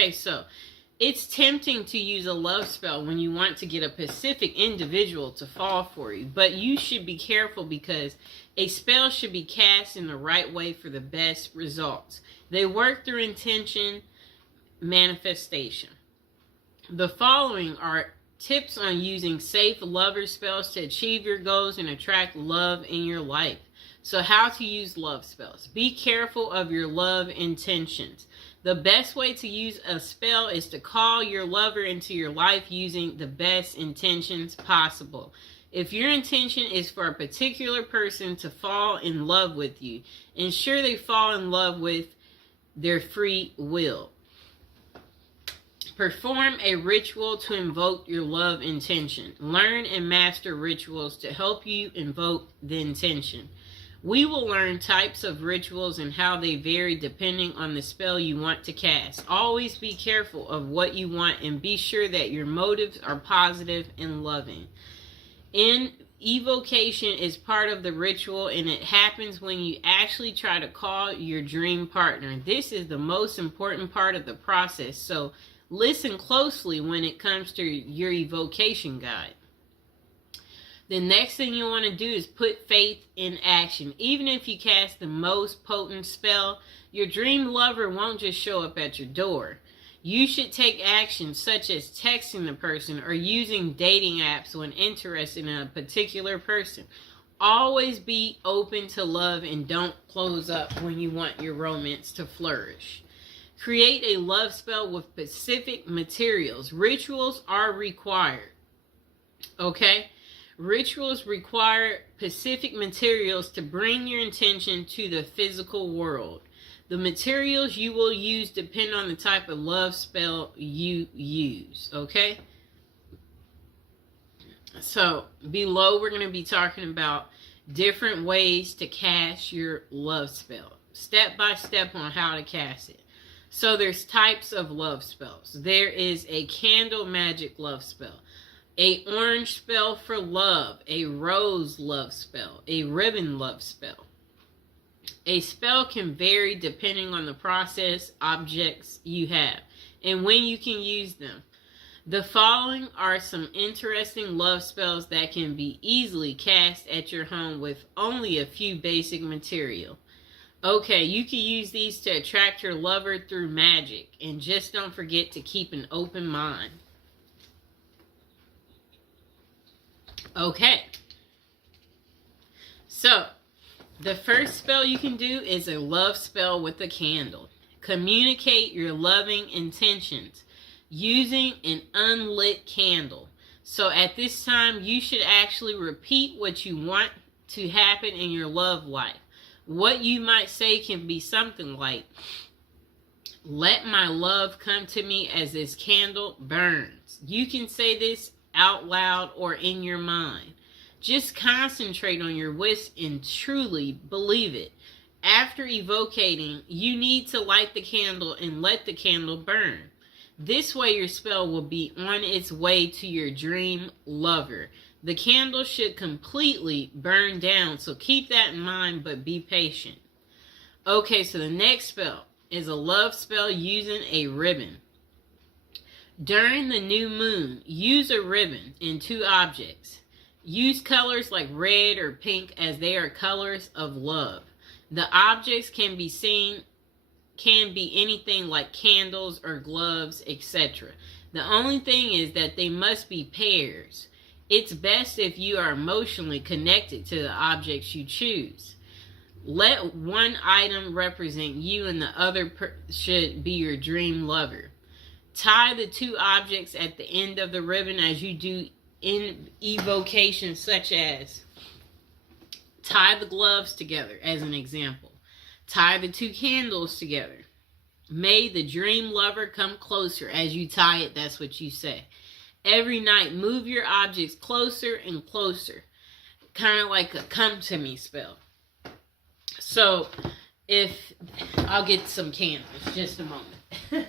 Okay, so it's tempting to use a love spell when you want to get a specific individual to fall for you, but you should be careful because a spell should be cast in the right way for the best results. They work through intention, manifestation. The following are tips on using safe lover spells to achieve your goals and attract love in your life. So how to use love spells. Be careful of your love intentions. The best way to use a spell is to call your lover into your life using the best intentions possible. If your intention is for a particular person to fall in love with you, ensure they fall in love with their free will. Perform a ritual to invoke your love intention. Learn and master rituals to help you invoke the intention. We will learn types of rituals and how they vary depending on the spell you want to cast. Always be careful of what you want and be sure that your motives are positive and loving. Evocation is part of the ritual, and it happens when you actually try to call your dream partner. This is the most important part of the process, so listen closely when it comes to your evocation guide. The next thing you want to do is put faith in action. Even if you cast the most potent spell, your dream lover won't just show up at your door. You should take action such as texting the person or using dating apps when interested in a particular person. Always be open to love and don't close up when you want your romance to flourish. Create a love spell with specific materials. Rituals are required. Okay? Rituals require specific materials to bring your intention to the physical world. The materials you will use depend on the type of love spell you use, okay? So, below we're going to be talking about different ways to cast your love spell. Step by step on how to cast it. So, there's types of love spells. There is a candle magic love spell. A orange spell for love, a rose love spell, a ribbon love spell. A spell can vary depending on the process, objects you have, and when you can use them. The following are some interesting love spells that can be easily cast at your home with only a few basic material. Okay, you can use these to attract your lover through magic, and just don't forget to keep an open mind. Okay, so the first spell you can do is a love spell with a candle. Communicate your loving intentions using an unlit candle. So at this time, you should actually repeat what you want to happen in your love life. What you might say can be something like, "Let my love come to me as this candle burns." You can say this out loud or in your mind. Just concentrate on your wish and truly believe it. After evocating, you need to light the candle and let the candle burn. This way your spell will be on its way to your dream lover. The candle should completely burn down, so keep that in mind, but be patient. Okay, so the next spell is a love spell using a ribbon. During the new moon, use a ribbon in 2 objects. Use colors like red or pink as they are colors of love. The objects can be anything like candles or gloves, etc. The only thing is that they must be pairs. It's best if you are emotionally connected to the objects you choose. Let one item represent you and the other should be your dream lover. Tie the 2 objects at the end of the ribbon as you do in evocation, such as tie the gloves together as an example. Tie the 2 candles together. May the dream lover come closer. As you tie it, that's what you say. Every night, move your objects closer and closer. Kind of like a come to me spell. So, I'll get some candles, just a moment.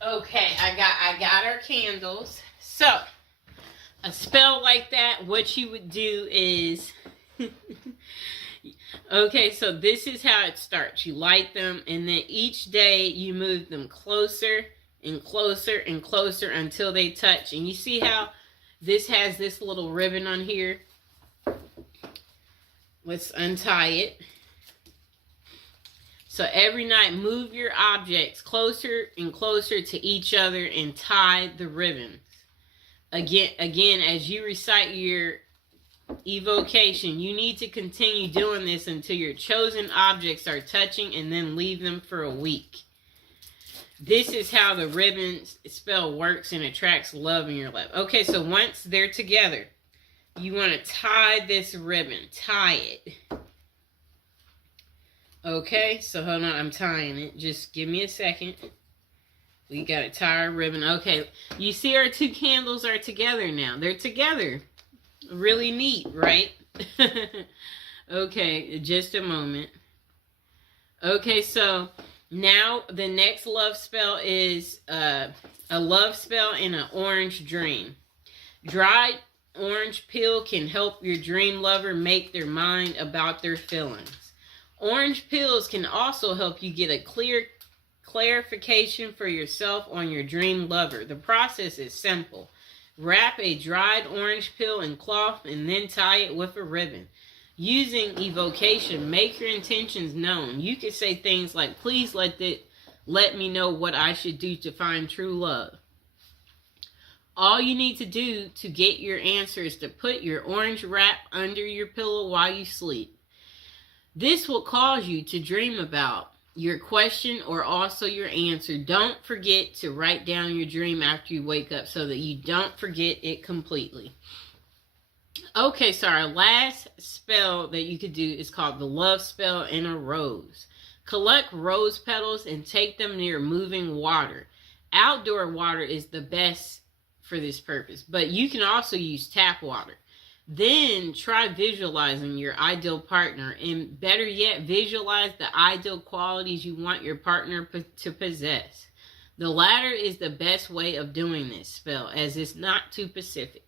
Okay, I got our candles. So, a spell like that, what you would do is Okay, so this is how it starts. You light them, and then each day you move them closer and closer and closer until they touch. And you see how this has this little ribbon on here? Let's untie it. So every night, move your objects closer and closer to each other and tie the ribbons. Again, as you recite your evocation, you need to continue doing this until your chosen objects are touching, and then leave them for a week. This is how the ribbon spell works and attracts love in your life. Okay, so once they're together, you want to tie this ribbon. Tie it. Okay, so hold on, I'm tying it. Just give me a second. We got to tie our ribbon. Okay, you see our two candles are together now. They're together. Really neat, right? Okay, just a moment. Okay, so now the next love spell is a love spell in an orange dream. Dried orange peel can help your dream lover make their mind about their feelings. Orange peels can also help you get a clear clarification for yourself on your dream lover. The process is simple. Wrap a dried orange peel in cloth and then tie it with a ribbon. Using evocation, make your intentions known. You can say things like, please let me know what I should do to find true love. All you need to do to get your answer is to put your orange wrap under your pillow while you sleep. This will cause you to dream about your question or also your answer. Don't forget to write down your dream after you wake up so that you don't forget it completely. Okay, so our last spell that you could do is called the love spell in a rose. Collect rose petals and take them near moving water. Outdoor water is the best for this purpose, but you can also use tap water. Then try visualizing your ideal partner, and better yet, visualize the ideal qualities you want your partner to possess. The latter is the best way of doing this spell, as it's not too specific.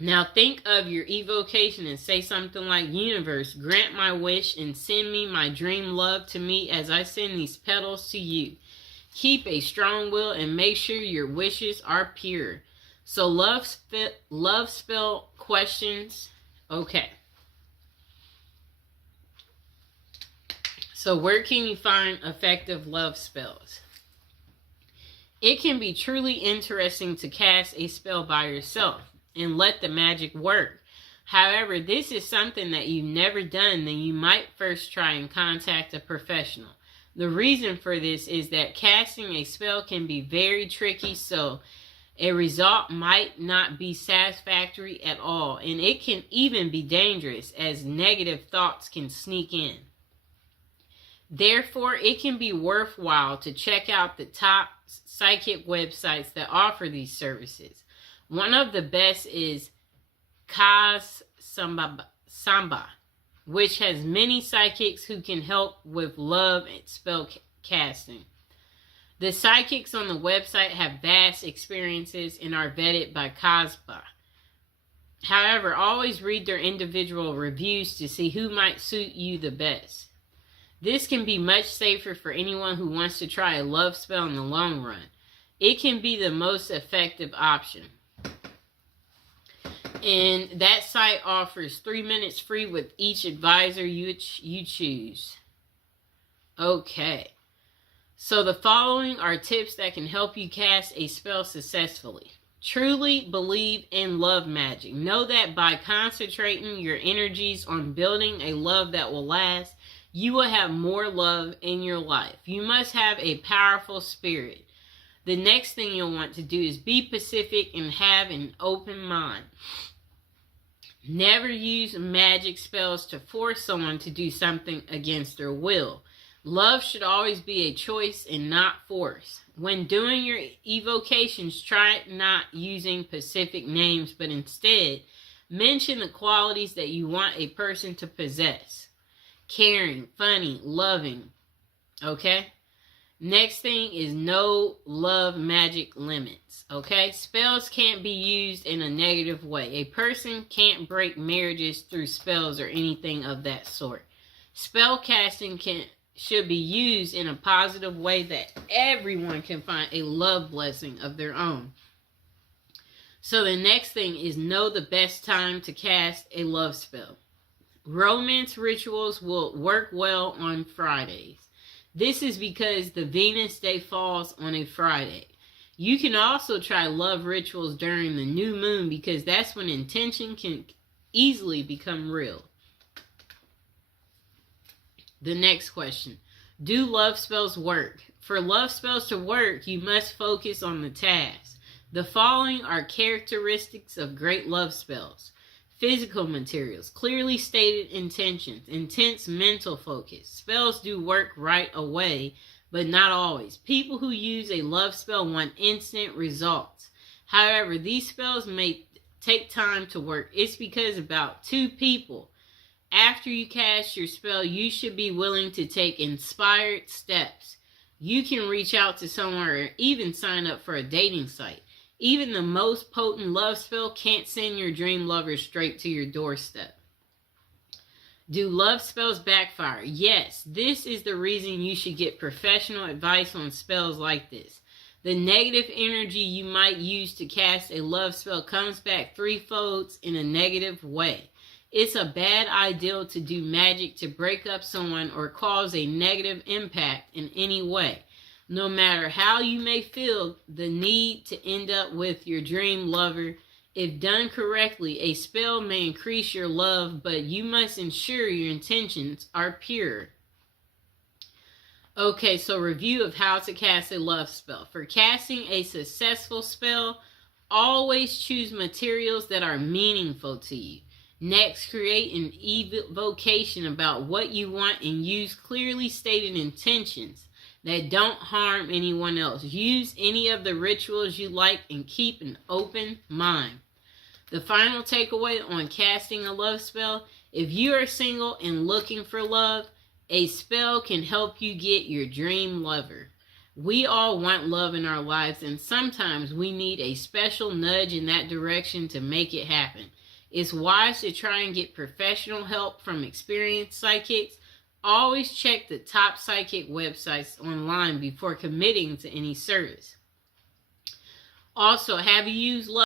Now think of your evocation and say something like, universe, grant my wish and send me my dream love to me as I send these petals to you. Keep a strong will and make sure your wishes are pure. So love spell questions. Okay. So where can you find effective love spells? It can be truly interesting to cast a spell by yourself and let the magic work. However, this is something that you've never done, then you might first try and contact a professional. The reason for this is that casting a spell can be very tricky, so a result might not be satisfactory at all, and it can even be dangerous as negative thoughts can sneak in. Therefore, it can be worthwhile to check out the top psychic websites that offer these services. One of the best is Kaz Samba, which has many psychics who can help with love and spell casting. The psychics on the website have vast experiences and are vetted by Kazba. However, always read their individual reviews to see who might suit you the best. This can be much safer for anyone who wants to try a love spell in the long run. It can be the most effective option. And that site offers 3 minutes free with each advisor you choose. Okay. So the following are tips that can help you cast a spell successfully. Truly believe in love magic. Know that by concentrating your energies on building a love that will last, you will have more love in your life. You must have a powerful spirit. The next thing you'll want to do is be pacific and have an open mind. Never use magic spells to force someone to do something against their will. Love should always be a choice and not force. When doing your evocations, try not using specific names, but instead mention the qualities that you want a person to possess. Caring, funny, loving. Okay? Next thing is no love magic limits. Okay? Spells can't be used in a negative way. A person can't break marriages through spells or anything of that sort. Spell casting should be used in a positive way that everyone can find a love blessing of their own. So the next thing is know the best time to cast a love spell. Romance rituals will work well on Fridays. This is because the Venus day falls on a Friday. You can also try love rituals during the new moon because that's when intention can easily become real. The next question. Do love spells work? For love spells to work, you must focus on the task. The following are characteristics of great love spells. Physical materials, clearly stated intentions, intense mental focus. Spells do work right away, but not always. People who use a love spell want instant results. However, these spells may take time to work. It's because about 2 people. After you cast your spell, you should be willing to take inspired steps. You can reach out to someone or even sign up for a dating site. Even the most potent love spell can't send your dream lover straight to your doorstep. Do love spells backfire? Yes, this is the reason you should get professional advice on spells like this. The negative energy you might use to cast a love spell comes back threefold in a negative way. It's a bad idea to do magic to break up someone or cause a negative impact in any way. No matter how you may feel the need to end up with your dream lover, if done correctly, a spell may increase your love, but you must ensure your intentions are pure. Okay, so review of how to cast a love spell. For casting a successful spell, always choose materials that are meaningful to you. Next, create an evocation about what you want and use clearly stated intentions that don't harm anyone else. Use any of the rituals you like and keep an open mind. The final takeaway on casting a love spell: if you are single and looking for love, a spell can help you get your dream lover. We all want love in our lives, and sometimes we need a special nudge in that direction to make it happen. It's wise to try and get professional help from experienced psychics. Always check the top psychic websites online before committing to any service. Also, have you used love